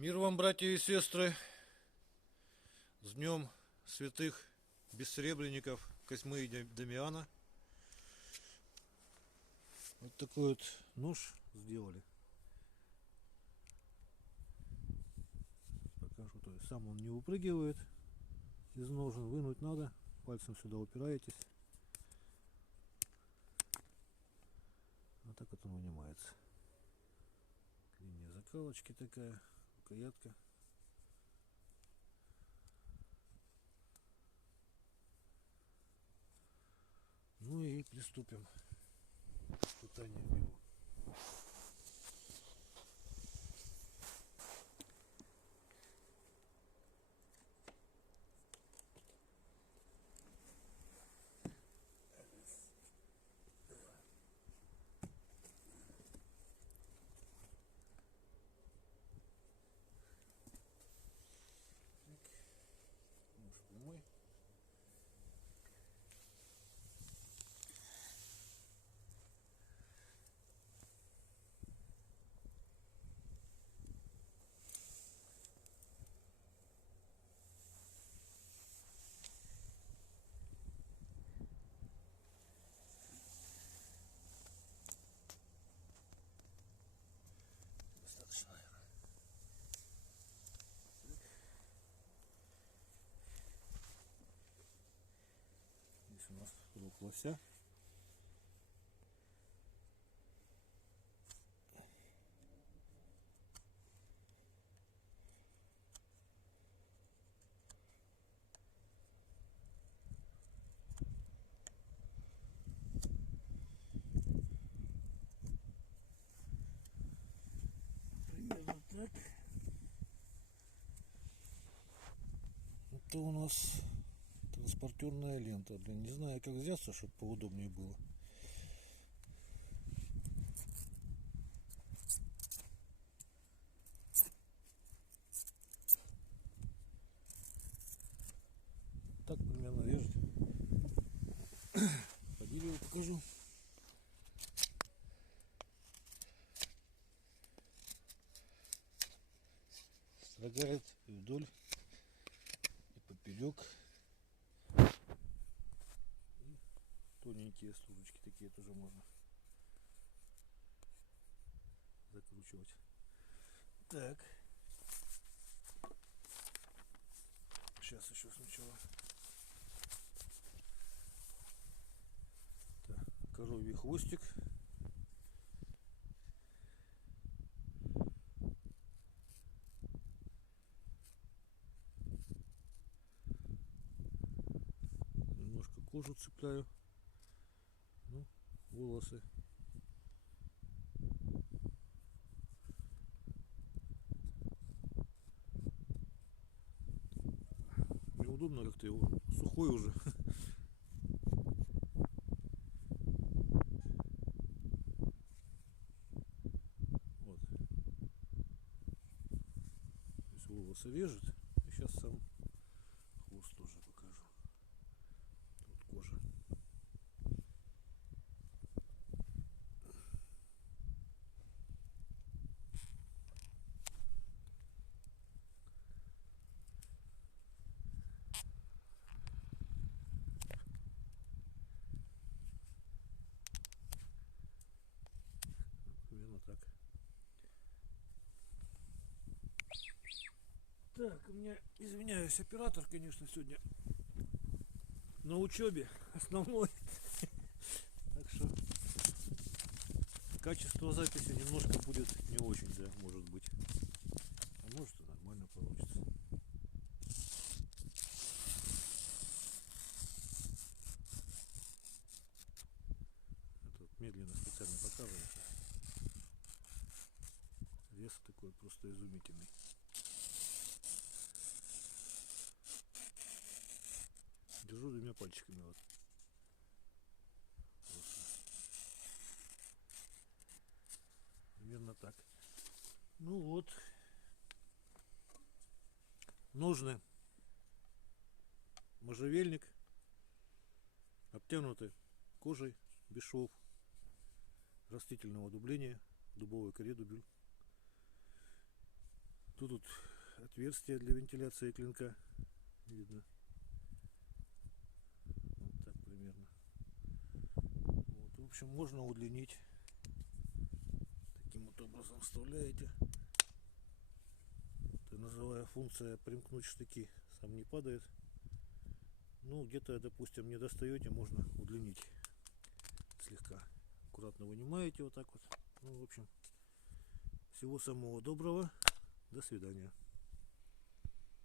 Мир вам, братья и сестры, с Днем Святых Бессребренников Козьмы и Дамиана. Вот такой вот нож сделали. Покажу, то есть сам он не выпрыгивает из ножен, вынуть надо, пальцем сюда упираетесь. Вот так вот он вынимается. Линия закалочки такая, рукоятка. Ну и приступим к испытанию его. Нож прямой. Достаточно, наверное. Здесь у нас круг лося. Примерно так. Это у нас транспортерная лента. Блин, не знаю, как взяться, чтобы поудобнее было. Так примерно режет. Ходили, его покажу. Строгает и вдоль, и поперек. И тоненькие стулочки такие тоже можно закручивать. Так. Сейчас еще сначала. Так, коровий хвостик. Немножко кожу цепляю. Ну, волосы. Неудобно как-то его, сухой уже. Вот. То есть волосы режет. И сейчас сам хвост тоже покажу. Тут кожа. Примерно так. Так, у меня, извиняюсь, оператор, конечно, сегодня на учебе основной. Так что качество записи немножко будет не очень, да, может быть. А может и нормально получится. Это вот медленно специально показывается. Вес такой просто изумительный. Держу двумя пальчиками вот. Просто. Примерно так. Ну вот. Ножны. Можжевельник. Обтянуты кожей, без швов. Растительного дубления. Дубовой коре дубиль. Тут отверстие для вентиляции клинка. Видно. Вот так примерно. Вот. В общем, можно удлинить. Таким вот образом вставляете. Это называя функция примкнуть штыки. Сам не падает. Ну, где-то, допустим, не достаете, можно удлинить слегка. Аккуратно вынимаете вот так вот. Ну, в общем, всего самого доброго. До свидания.